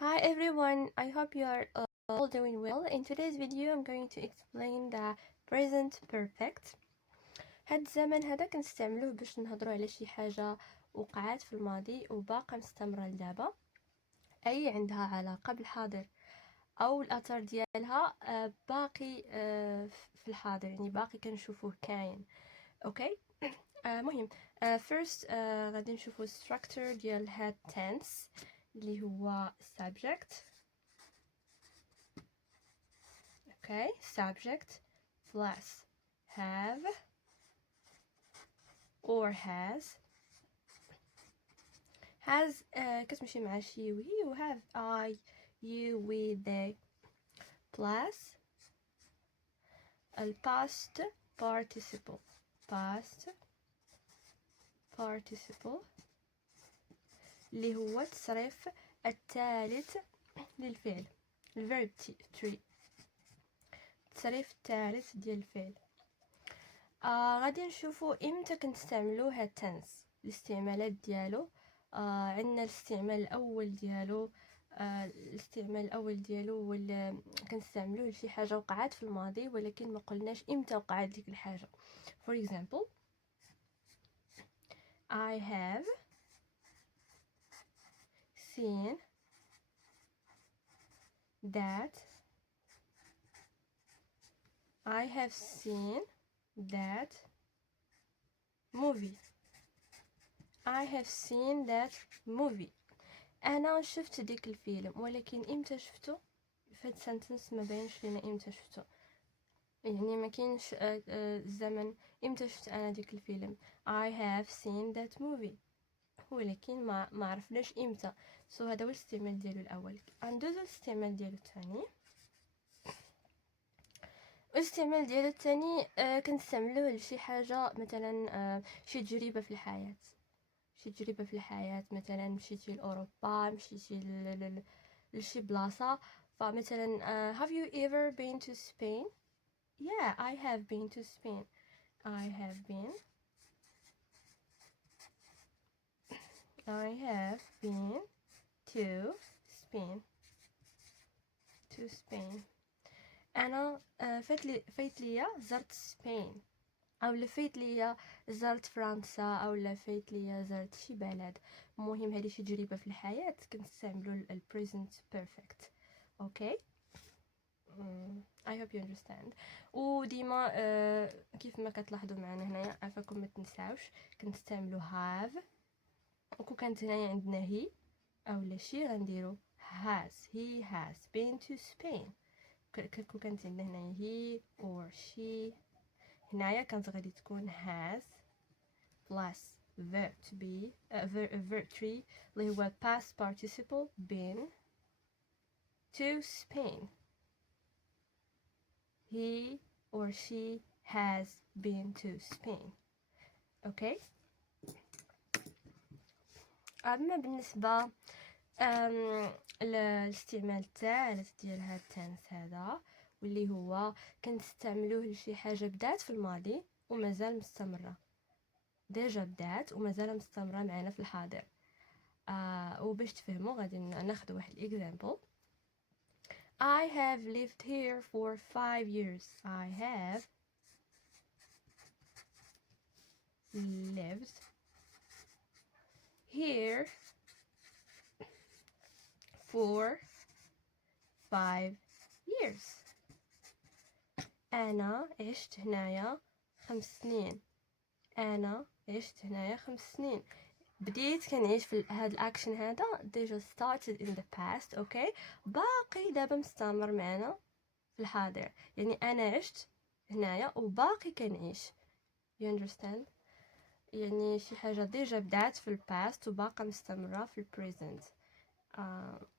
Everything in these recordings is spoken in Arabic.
Hi everyone, I hope you are all doing well. In today's video I'm going to explain the present perfect. هاد الزمن هذا كنستعملوه باش نهضروا على شي حاجة وقعت في الماضي وباقا مستمرة لدابا، أي عندها علاقة بالحاضر أو الأثر ديالها باقي في الحاضر، يعني باقي كنشوفوه كاين. اوكي مهم first غادي نشوفوا structure ديال هاد tense اللي هو subject. Okay, subject plus have or has كتمشي مع she و he و have I you we they plus past participle اللي هو التصريف الثالث للفعل الverb 3 التصريف الثالث ديال الفعل. غادي نشوفوا امتى كنستعملوا هاد tense الاستعمالات ديالو. عندنا الاستعمال الاول ديالو هو اللي كنستعملوه لشي حاجه وقعت في الماضي ولكن ما قلناش امتى وقعت ديك الحاجه. For example, I have seen that movie. I have seen that movie. انا شفت ديك الفيلم ولكن امتى شفته؟ في هاد sentence ما بينش لينا امتى شفته، يعني ما كاينش الزمن امتى شفت انا ديك الفيلم. I have seen that movie ولكن ما عرفناش امتى. هذا هو الاستعمال ديالو الاول. ندوزو الاستعمال ديالو الثاني. الاستعمال ديالو الثاني كنستعملوه لشي حاجه، مثلا شي تجربه في الحياه، مثلا مشيتي لاوروبا، مشيتي لشي بلاصه. فمثلا have you ever been to Spain? Yeah, I have been to Spain. I have been to Spain. انا فايت ليا زرت سبين، او فايت ليا زرت فرنسا، او فايت ليا زرت شي بلد. المهم هذه شي تجربه في الحياه كنستعملوا البريزنت بيرفكت. اوكي I hope you understand. وديما كيف ما كتلاحظوا معنا هنايا عفاكم ما تنساوش كنستعملوا have، وكون كانت هنايا عندنا هي اولا شي غنديرو he has been to Spain. كون كانت عندنا هنايا he or she، هنايا كانت غادي تكون has plus verb to be verb 3 اللي هو past participle been to Spain. he or she has been to Spain. اوكي اما بالنسبه الاستعمال الثالث ديال هاد التنس هذا واللي هو كنستعملوه لشي حاجه بدات في الماضي ومازال مستمره، ديجا بدات ومازال مستمره معنا في الحاضر. وباش تفهموا غادي ناخذ واحد الاكزامبل. I have lived here for 5 years. I have lived here for 5 years. أنا عشت هنايا 5 سنين. أنا عشت هنايا 5 سنين. بديت كنعيش في هذا الاكشن هذا ديجا started in the past. اوكي باقي دابا مستمر معنا في الحاضر، يعني انا عشت هنايا وباقي كنعيش. you understand؟ يعني شي حاجه ديجا بدات في الباست وباقا مستمره في البريزنت.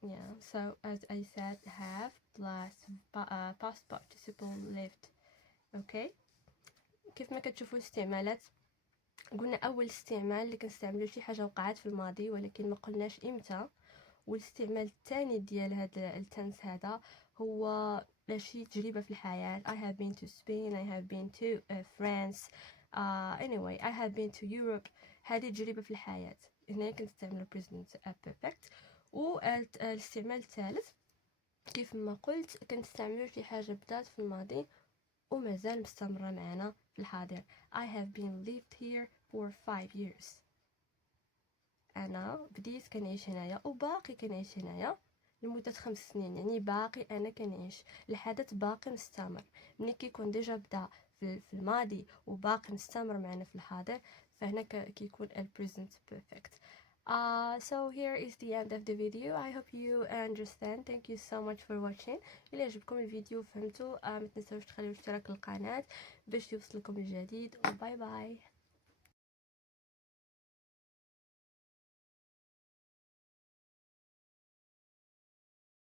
yeah, so as I said, have plus past participle lived. اوكي كيف ما كتشوفوا الاستعمالات، قلنا اول استعمال اللي كنستعملو شي حاجه وقعت في الماضي ولكن ما قلناش امتى. والاستعمال الثاني ديال هذا التنس هذا هو شي تجربه في الحياه. I have been to Spain. I have been to France. Anyway, I have been to Europe. هذه تجربه في الحياه. هنا كنستعملو present perfect. والاستعمال الثالث كيف ما قلت كنستعملو شي حاجه بدات في الماضي ومازال مستمره معنا في الحاضر. I have been lived here for 5 years. انا بديت كنعيش هنايا وباقي كنعيش هنايا لمده 5 سنين، يعني باقي انا كنعيش، الحدث باقي مستمر. ملي كيكون ديجا بدا في الماضي وباقي مستمر معنا في الحاضر فهنا كيكون present perfect. So here is the end of the video. I hope you understand. Thank you so much for watching. إلا عجبكم الفيديو فهمتوا ما تنسوش تخليو اشتراك القناة باش يوصلكم الجديد. باي باي.